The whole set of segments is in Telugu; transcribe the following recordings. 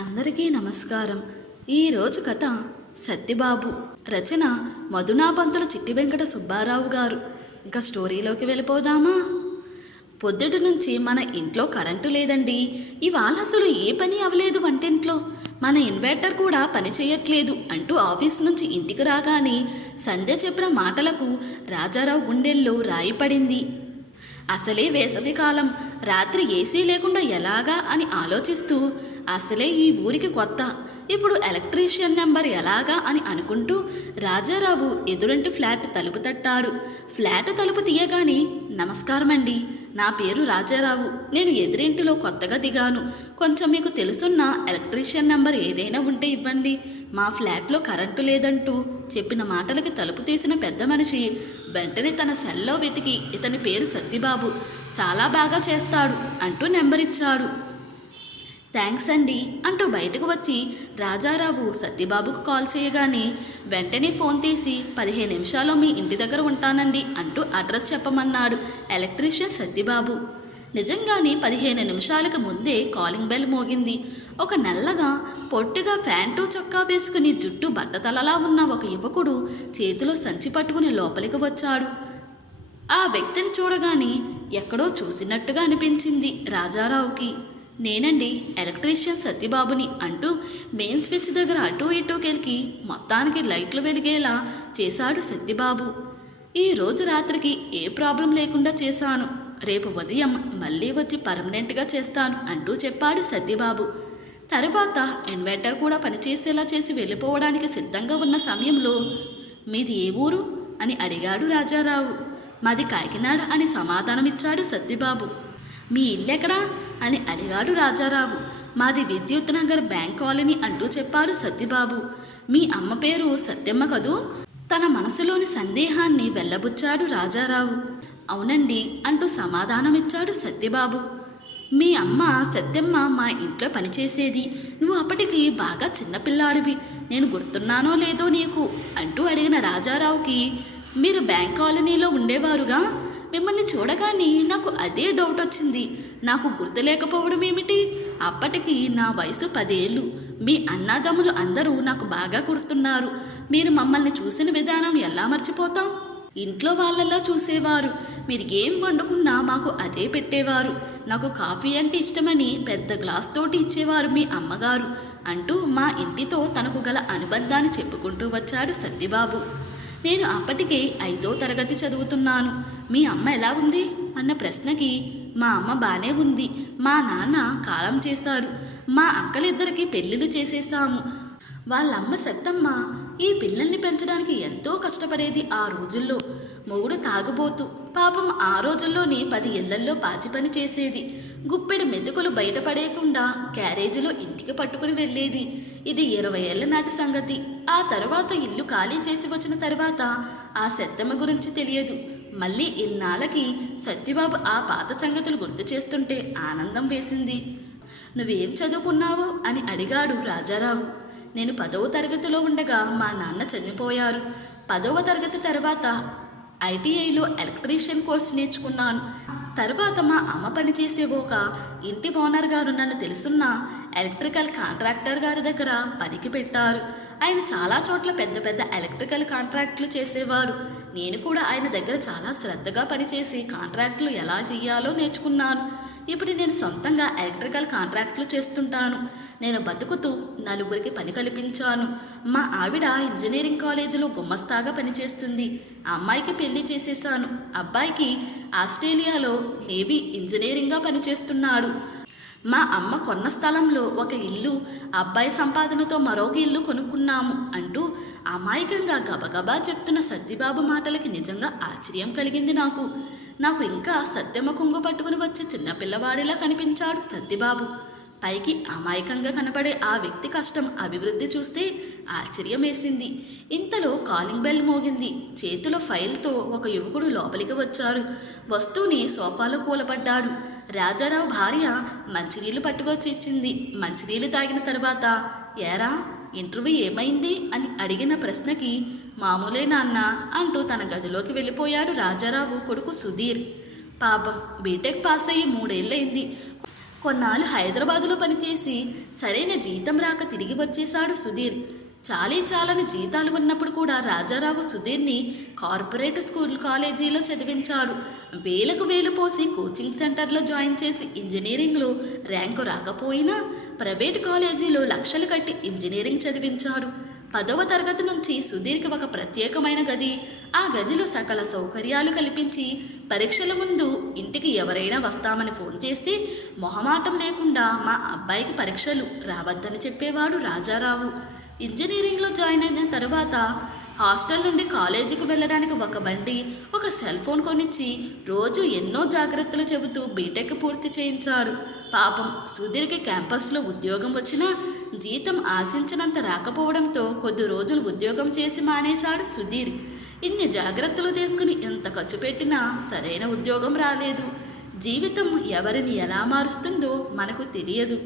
అందరికీ నమస్కారం. ఈరోజు కథ సత్యబాబు, రచన మధునాపంతుల చిట్టి వెంకట సుబ్బారావు గారు. ఇంకా స్టోరీలోకి వెళ్ళిపోదామా? పొద్దుటి నుంచి మన ఇంట్లో కరెంటు లేదండి. ఇవాళ అసలు ఏ పని అవ్వలేదు వంటింట్లో. మన ఇన్వర్టర్ కూడా పని చేయట్లేదు అంటూ ఆఫీస్ నుంచి ఇంటికి రాగానే సంధ్య చెప్పిన మాటలకు రాజారావు గుండెల్లో రాయి పడింది. అసలే వేసవికాలం, రాత్రి ఏసీ లేకుండా ఎలాగా అని ఆలోచిస్తూ, అసలే ఈ ఊరికి కొత్త, ఇప్పుడు ఎలక్ట్రీషియన్ నెంబర్ ఎలాగా అని అనుకుంటూ రాజారావు ఎదురింటి ఫ్లాట్ తలుపు తట్టాడు. ఫ్లాట్ తలుపు తీయగానే, నమస్కారం అండి, నా పేరు రాజారావు, నేను ఎదురింటిలో కొత్తగా దిగాను, కొంచెం మీకు తెలుసున్న ఎలక్ట్రీషియన్ నెంబర్ ఏదైనా ఉంటే ఇవ్వండి, మా ఫ్లాట్లో కరెంటు లేదంటూ చెప్పిన మాటలకి తలుపు తీసిన పెద్ద మనిషి వెంటనే తన సెల్లో వెతికి ఇతని పేరు సత్యబాబు, చాలా బాగా చేస్తాడు అంటూ నెంబర్ ఇచ్చాడు. థ్యాంక్స్ అండి అంటూ బయటకు వచ్చి రాజారావు సత్యబాబుకు కాల్ చేయగానే వెంటనే ఫోన్ తీసి 15 నిమిషాల్లో మీ ఇంటి దగ్గర ఉంటానండి అంటూ అడ్రస్ చెప్పమన్నాడు ఎలక్ట్రీషియన్ సత్యబాబు. నిజంగానే 15 నిమిషాలకు ముందే కాలింగ్ బెల్ మోగింది. ఒక నల్లగా పొట్టిగా ప్యాంటు చొక్కా వేసుకుని జుట్టు బట్టతలలా ఉన్న ఒక యువకుడు చేతిలో సంచి పట్టుకుని లోపలికి వచ్చాడు. ఆ వ్యక్తిని చూడగానే ఎక్కడో చూసినట్టుగా అనిపించింది రాజారావుకి. నేనండి, ఎలక్ట్రీషియన్ సత్యబాబుని అంటూ మెయిన్ స్విచ్ దగ్గర అటూ ఇటూ కెలికి మొత్తానికి లైట్లు వెలిగేలా చేశాడు సత్యబాబు. ఈరోజు రాత్రికి ఏ ప్రాబ్లం లేకుండా చేశాను, రేపు ఉదయం మళ్ళీ వచ్చి పర్మనెంట్గా చేస్తాను అంటూ చెప్పాడు సత్యబాబు. తర్వాత ఇన్వర్టర్ కూడా పనిచేసేలా చేసి వెళ్ళిపోవడానికి సిద్ధంగా ఉన్న సమయంలో, మీది ఏ ఊరు అని అడిగాడు రాజారావు. మాది కాకినాడ అని సమాధానమిచ్చాడు సత్యబాబు. మీ ఇల్లెక్కడా అని అడిగాడు రాజారావు. మాది విద్యుత్ నగర్ బ్యాంక్ కాలనీ అంటూ చెప్పాడు సత్యబాబు. మీ అమ్మ పేరు సత్యమ్మ కదూ? తన మనసులోని సందేహాన్ని వెళ్ళబుచ్చాడు రాజారావు. అవునండి అంటూ సమాధానమిచ్చాడు సత్యబాబు. మీ అమ్మ సత్యమ్మ మా ఇంట్లో పనిచేసేది, నువ్వు అప్పటికి బాగా చిన్నపిల్లాడివి, నేను గుర్తున్నానో లేదో నీకు అంటూ అడిగిన రాజారావుకి, మీరు బ్యాంక్ కాలనీలో ఉండేవారుగా, మిమ్మల్ని చూడగానే నాకు అదే డౌట్ వచ్చింది, నాకు గుర్తు లేకపోవడం ఏమిటి, అప్పటికి నా వయసు 10 ఏళ్ళు, మీ అన్నదమ్ములు అందరూ నాకు బాగా గుర్తున్నారు, మీరు మమ్మల్ని చూసిన విధానం ఎలా మర్చిపోతాం, ఇంట్లో వాళ్ళలా చూసేవారు, మీరు ఏం వండుకున్నా మాకు అదే పెట్టేవారు, నాకు కాఫీ అంటే ఇష్టమని పెద్ద గ్లాస్ తోటి ఇచ్చేవారు మీ అమ్మగారు అంటూ మా ఇంటితో తనకు గల అనుబంధాన్ని చెప్పుకుంటూ వచ్చాడు సత్యబాబు. నేను అప్పటికే 5వ తరగతి చదువుతున్నాను. మీ అమ్మ ఎలా ఉంది అన్న ప్రశ్నకి, మా అమ్మ బానే ఉంది, మా నాన్న కాలం చేశాడు, మా అక్కలిద్దరికి పెళ్ళిళ్ళు చేసేసాము, వాళ్ళమ్మ సత్తమ్మ ఈ పిల్లల్ని పెంచడానికి ఎంతో కష్టపడేది. ఆ రోజుల్లో మొగుడు తాగుబోతు, పాపం ఆ రోజుల్లోనే 10 ఇళ్లల్లో పాచి పని చేసేది, గుప్పెడు మెతుకులు బయటపడేయకుండా క్యారేజీలో ఇంటికి పట్టుకుని వెళ్ళేది. ఇది 20 ఏళ్ల నాటి సంగతి. ఆ తర్వాత ఇల్లు ఖాళీ చేసి వచ్చిన తర్వాత ఆ సత్తమ్మ గురించి తెలియదు. మళ్ళీ ఇన్నాళ్ళకి సత్యబాబు ఆ పాత సంగతులు గుర్తు చేస్తుంటే ఆనందం వేసింది. నువ్వేం చదువుకున్నావు అని అడిగాడు రాజారావు. నేను 10వ తరగతిలో ఉండగా మా నాన్న చనిపోయారు. 10వ తరగతి తర్వాత ఐటీఐలో ఎలక్ట్రీషియన్ కోర్స్ నేర్చుకున్నాను. తర్వాత మా అమ్మ పనిచేసే ఒక ఇంటి ఓనర్ గారు నన్ను తెలుసున్న ఎలక్ట్రికల్ కాంట్రాక్టర్ గారి దగ్గర పనికి పెట్టారు. ఆయన చాలా చోట్ల పెద్ద పెద్ద ఎలక్ట్రికల్ కాంట్రాక్టులు చేసేవారు. నేను కూడా ఆయన దగ్గర చాలా శ్రద్ధగా పనిచేసి కాంట్రాక్టులు ఎలా చేయాలో నేర్చుకున్నాను. ఇప్పుడు నేను సొంతంగా ఎలక్ట్రికల్ కాంట్రాక్టులు చేస్తుంటాను. నేను బతుకుతూ నలుగురికి పని కల్పించాను. మా ఆవిడ ఇంజనీరింగ్ కాలేజీలో గుమ్మస్తాగా పనిచేస్తుంది. అమ్మాయికి పెళ్లి చేసేసాను. అబ్బాయికి ఆస్ట్రేలియాలో నేవీ ఇంజనీరింగ్గా పనిచేస్తున్నాడు. మా అమ్మ కొన్న స్థలంలో ఒక ఇల్లు, అబ్బాయి సంపాదనతో మరొక ఇల్లు కొనుక్కున్నాము అంటూ అమాయకంగా గబగబా చెప్తున్న సత్యబాబు మాటలకి నిజంగా ఆశ్చర్యం కలిగింది నాకు ఇంకా సత్యమ్మ కొంగు పట్టుకుని వచ్చే చిన్నపిల్లవాడిలా కనిపించాడు సత్యబాబు. పైకి అమాయకంగా కనపడే ఆ వ్యక్తి కష్టం, అభివృద్ధి చూస్తే ఆశ్చర్యం వేసింది. ఇంతలో కాలింగ్ బెల్ మోగింది. చేతిలో ఫైల్తో ఒక యువకుడు లోపలికి వచ్చాడు. వస్తూనే సోఫాలో కూలబడ్డాడు. రాజారావు భార్య మంచినీళ్ళు పట్టుకొచ్చి ఇచ్చింది. మంచినీళ్ళు తాగిన తర్వాత, ఏరా ఇంటర్వ్యూ ఏమైంది అని అడిగిన ప్రశ్నకి, మామూలే నాన్న అంటూ తన గదిలోకి వెళ్ళిపోయాడు రాజారావు కొడుకు సుధీర్. పాపం బీటెక్ పాస్ అయ్యి 3 ఏళ్ళైంది. కొన్నాళ్ళు హైదరాబాదులో పనిచేసి సరైన జీతం రాక తిరిగి వచ్చేశాడు సుధీర్. చాలని జీతాలు ఉన్నప్పుడు కూడా రాజారావు సుధీర్ని కార్పొరేట్ స్కూల్ కాలేజీలో చదివించాడు. వేలకు వేలు పోసి కోచింగ్ సెంటర్లో జాయిన్ చేసి ఇంజనీరింగ్లో ర్యాంకు రాకపోయినా ప్రైవేట్ కాలేజీలో లక్షలు కట్టి ఇంజనీరింగ్ చదివించాడు. 10వ తరగతి నుంచి సుధీర్కి ఒక ప్రత్యేకమైన గది, ఆ గదిలో సకల సౌకర్యాలు కల్పించి పరీక్షల ముందు ఇంటికి ఎవరైనా వస్తామని ఫోన్ చేస్తే మొహమాటం లేకుండా మా అబ్బాయికి పరీక్షలు రావద్దని చెప్పేవాడు రాజారావు. ఇంజనీరింగ్లో జాయిన్ అయిన తర్వాత హాస్టల్ నుండి కాలేజీకి వెళ్ళడానికి ఒక బండి, ఒక సెల్ ఫోన్ కొనిచ్చి రోజు ఎన్నో జాగ్రత్తలు చెబుతూ బీటెక్ పూర్తి చేయించాడు. పాపం సుధీర్కి క్యాంపస్లో ఉద్యోగం వచ్చినా జీతం ఆశించినంత రాకపోవడంతో కొద్ది రోజులు ఉద్యోగం చేసి మానేశాడు సుధీర్. ఇన్ని జాగ్రత్తలు తీసుకుని ఎంత ఖర్చు పెట్టినా సరైన ఉద్యోగం రాలేదు. జీవితం ఎవరిని ఎలా మారుస్తుందో మనకు తెలియదు.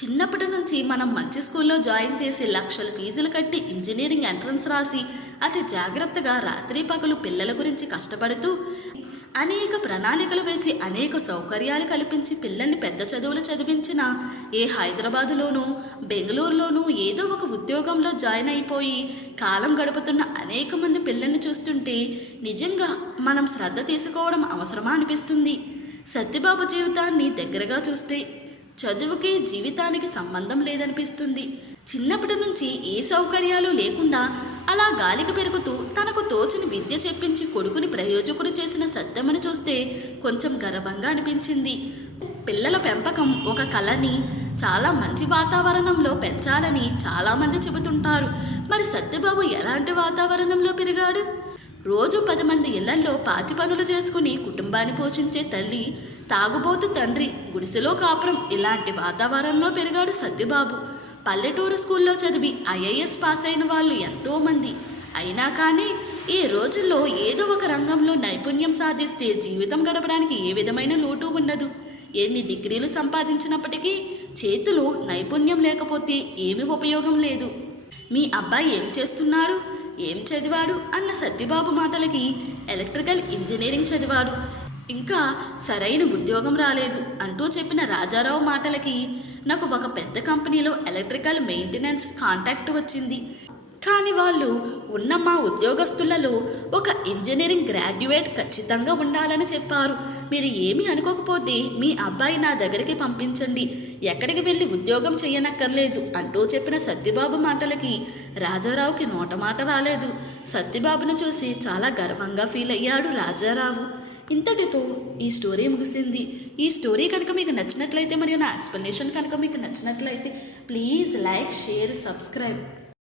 చిన్నప్పటి నుంచి మనం మంచి స్కూల్లో జాయిన్ చేసి లక్షల ఫీజులు కట్టి ఇంజనీరింగ్ ఎంట్రన్స్ రాసి అతి జాగ్రత్తగా రాత్రి పగలు పిల్లల గురించి కష్టపడుతూ అనేక ప్రణాళికలు వేసి అనేక సౌకర్యాలు కల్పించి పిల్లల్ని పెద్ద చదువులు చదివించిన ఏ హైదరాబాదులోనూ బెంగళూరులోనూ ఏదో ఒక ఉద్యోగంలో జాయిన్ అయిపోయి కాలం గడుపుతున్న అనేక మంది పిల్లల్ని చూస్తుంటే నిజంగా మనం శ్రద్ధ తీసుకోవడం అవసరమా అనిపిస్తుంది. సత్యబాబు జీవితాన్ని దగ్గరగా చూస్తే చదువుకి జీవితానికి సంబంధం లేదనిపిస్తుంది. చిన్నప్పటి నుంచి ఏ సౌకర్యాలు లేకుండా అలా గాలికి పెరుగుతూ తనకు తోచిన విద్య చెప్పించి కొడుకుని ప్రయోజకుడు చేసిన సత్యమని చూస్తే కొంచెం గర్వంగా అనిపించింది. పిల్లల పెంపకం ఒక కళని చాలా మంచి వాతావరణంలో పెంచాలని చాలామంది చెబుతుంటారు. మరి సత్యబాబు ఎలాంటి వాతావరణంలో పెరిగాడు? రోజు 10 మంది ఇళ్లల్లో పాచి పనులు చేసుకుని కుటుంబాన్ని పోషించే తల్లి, తాగుబోతు తండ్రి, గుడిసెలో కాపురం, ఇలాంటి వాతావరణంలో పెరిగాడు సత్యబాబు. పల్లెటూరు స్కూల్లో చదివి ఐఏఎస్ పాస్ అయిన వాళ్ళు ఎంతోమంది. అయినా కానీ ఈ రోజుల్లో ఏదో ఒక రంగంలో నైపుణ్యం సాధిస్తే జీవితం గడపడానికి ఏ విధమైన లోటు ఉండదు. ఎన్ని డిగ్రీలు సంపాదించినప్పటికీ చేతిలో నైపుణ్యం లేకపోతే ఏమీ ఉపయోగం లేదు. మీ అబ్బాయి ఏం చేస్తున్నాడు, ఏం చదివాడు అన్న సత్యబాబు మాటలకి ఎలక్ట్రికల్ ఇంజనీరింగ్ చదివాడు, ఇంకా సరైన ఉద్యోగం రాలేదు అంటూ చెప్పిన రాజారావు మాటలకి నాకు ఒక పెద్ద కంపెనీలో ఎలక్ట్రికల్ మెయింటెనెన్స్ కాంటాక్ట్ వచ్చింది. కానీ వాళ్ళు ఉన్న మా ఉద్యోగస్తులలో ఒక ఇంజనీరింగ్ గ్రాడ్యుయేట్ ఖచ్చితంగా ఉండాలని చెప్పారు. మీరు ఏమీ అనుకోకపోతే మీ అబ్బాయి నా దగ్గరికి పంపించండి, ఎక్కడికి వెళ్ళి ఉద్యోగం చేయనక్కర్లేదు అంటూ చెప్పిన సత్యబాబు మాటలకి రాజారావుకి నోటమాట రాలేదు. సత్యబాబును చూసి చాలా గర్వంగా ఫీల్ అయ్యాడు రాజారావు. ఇంతటితో ఈ స్టోరీ ముగిసింది. ఈ స్టోరీ కనుక మీకు నచ్చినట్లయితే మరియు నా ఎక్స్ప్లెనేషన్ కనుక మీకు నచ్చినట్లయితే ప్లీజ్ లైక్, షేర్, సబ్స్క్రైబ్.